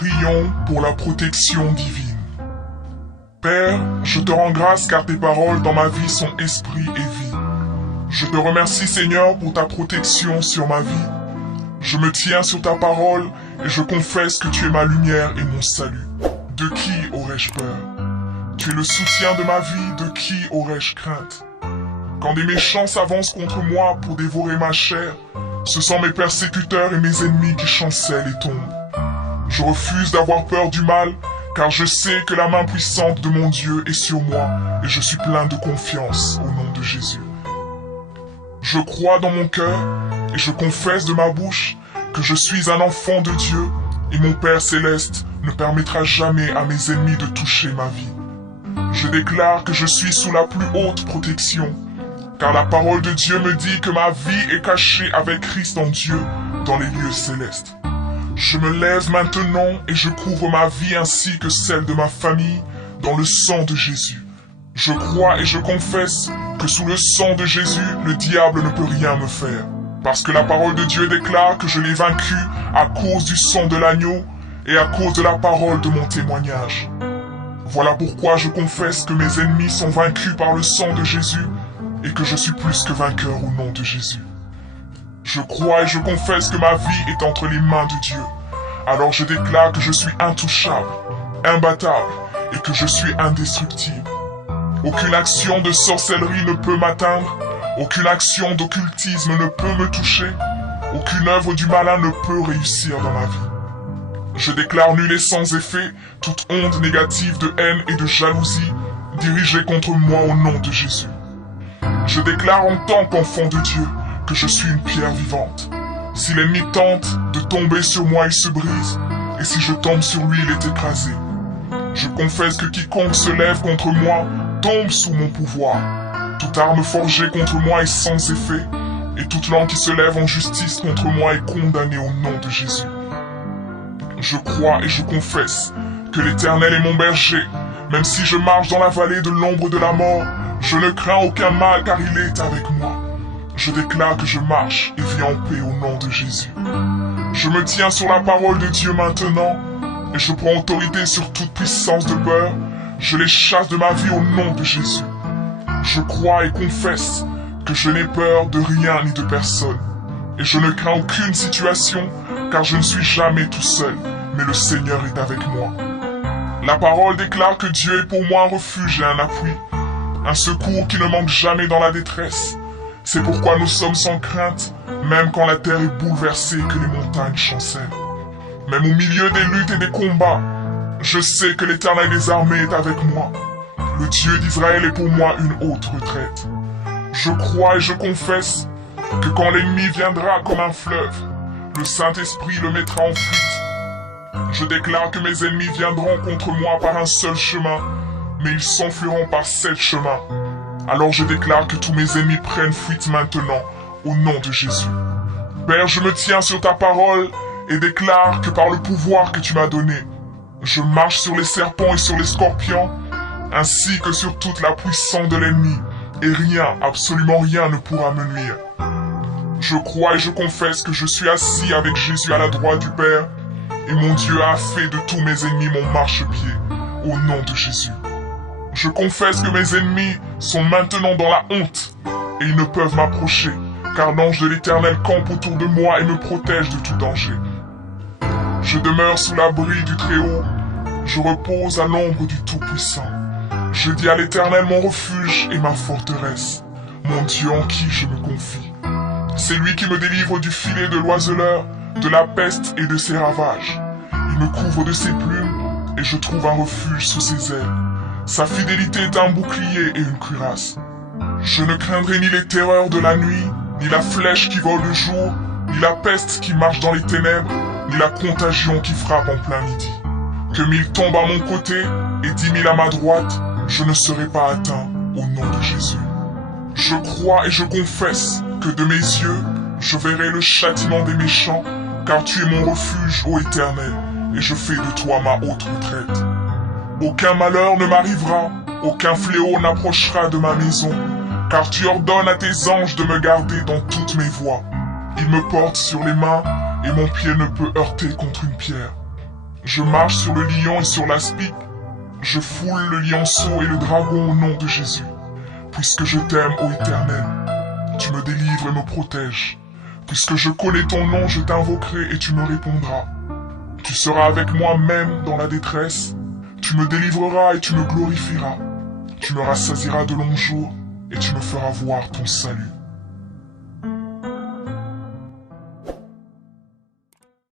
Prions pour la protection divine. Père, je te rends grâce car tes paroles dans ma vie sont esprit et vie. Je te remercie Seigneur pour ta protection sur ma vie. Je me tiens sur ta parole et je confesse que tu es ma lumière et mon salut. De qui aurais-je peur? Tu es le soutien de ma vie, de qui aurais-je crainte? Quand des méchants s'avancent contre moi pour dévorer ma chair, ce sont mes persécuteurs et mes ennemis qui chancellent et tombent. Je refuse d'avoir peur du mal, car je sais que la main puissante de mon Dieu est sur moi et je suis plein de confiance au nom de Jésus. Je crois dans mon cœur et je confesse de ma bouche que je suis un enfant de Dieu et mon Père céleste ne permettra jamais à mes ennemis de toucher ma vie. Je déclare que je suis sous la plus haute protection, car la parole de Dieu me dit que ma vie est cachée avec Christ en Dieu dans les lieux célestes. Je me lève maintenant et je couvre ma vie ainsi que celle de ma famille dans le sang de Jésus. Je crois et je confesse que sous le sang de Jésus, le diable ne peut rien me faire. Parce que la parole de Dieu déclare que je l'ai vaincu à cause du sang de l'agneau et à cause de la parole de mon témoignage. Voilà pourquoi je confesse que mes ennemis sont vaincus par le sang de Jésus et que je suis plus que vainqueur au nom de Jésus. Je crois et je confesse que ma vie est entre les mains de Dieu. Alors je déclare que je suis intouchable, imbattable et que je suis indestructible. Aucune action de sorcellerie ne peut m'atteindre, aucune action d'occultisme ne peut me toucher, aucune œuvre du malin ne peut réussir dans ma vie. Je déclare nul et sans effet toute onde négative de haine et de jalousie dirigée contre moi au nom de Jésus. Je déclare en tant qu'enfant de Dieu que je suis une pierre vivante. Si l'ennemi tente de tomber sur moi, il se brise, et si je tombe sur lui, il est écrasé. Je confesse que quiconque se lève contre moi tombe sous mon pouvoir. Toute arme forgée contre moi est sans effet, et toute langue qui se lève en justice contre moi est condamnée au nom de Jésus. Je crois et je confesse que l'Éternel est mon berger. Même si je marche dans la vallée de l'ombre de la mort, je ne crains aucun mal car il est avec moi. Je déclare que je marche et vis en paix au nom de Jésus. Je me tiens sur la parole de Dieu maintenant et je prends autorité sur toute puissance de peur. Je les chasse de ma vie au nom de Jésus. Je crois et confesse que je n'ai peur de rien ni de personne. Et je ne crains aucune situation car je ne suis jamais tout seul, mais le Seigneur est avec moi. La parole déclare que Dieu est pour moi un refuge et un appui, un secours qui ne manque jamais dans la détresse. C'est pourquoi nous sommes sans crainte, même quand la terre est bouleversée et que les montagnes chancellent. Même au milieu des luttes et des combats, je sais que l'Éternel des armées est avec moi. Le Dieu d'Israël est pour moi une haute retraite. Je crois et je confesse que quand l'ennemi viendra comme un fleuve, le Saint-Esprit le mettra en fuite. Je déclare que mes ennemis viendront contre moi par un seul chemin, mais ils s'enfuiront par 7 chemins. Alors je déclare que tous mes ennemis prennent fuite maintenant, au nom de Jésus. Père, je me tiens sur ta parole et déclare que par le pouvoir que tu m'as donné, je marche sur les serpents et sur les scorpions, ainsi que sur toute la puissance de l'ennemi, et rien, absolument rien ne pourra me nuire. Je crois et je confesse que je suis assis avec Jésus à la droite du Père, et mon Dieu a fait de tous mes ennemis mon marchepied, au nom de Jésus. Je confesse que mes ennemis sont maintenant dans la honte, et ils ne peuvent m'approcher, car l'ange de l'Éternel campe autour de moi et me protège de tout danger. Je demeure sous l'abri du Très-Haut, je repose à l'ombre du Tout-Puissant. Je dis à l'Éternel mon refuge et ma forteresse, mon Dieu en qui je me confie. C'est lui qui me délivre du filet de l'oiseleur, de la peste et de ses ravages. Il me couvre de ses plumes et je trouve un refuge sous ses ailes. Sa fidélité est un bouclier et une cuirasse. Je ne craindrai ni les terreurs de la nuit, ni la flèche qui vole le jour, ni la peste qui marche dans les ténèbres, ni la contagion qui frappe en plein midi. Que 1000 tombent à mon côté et 10 000 à ma droite, je ne serai pas atteint au nom de Jésus. Je crois et je confesse que de mes yeux, je verrai le châtiment des méchants, car tu es mon refuge, ô Éternel, et je fais de toi ma haute retraite. Aucun malheur ne m'arrivera, aucun fléau n'approchera de ma maison, car tu ordonnes à tes anges de me garder dans toutes mes voies. Ils me portent sur les mains, et mon pied ne peut heurter contre une pierre. Je marche sur le lion et sur l'aspic. Je foule le lionceau et le dragon au nom de Jésus. Puisque je t'aime, ô Éternel, tu me délivres et me protèges. Puisque je connais ton nom, je t'invoquerai et tu me répondras. Tu seras avec moi même dans la détresse. Tu me délivreras et tu me glorifieras. Tu me rassasieras de longs jours et tu me feras voir ton salut.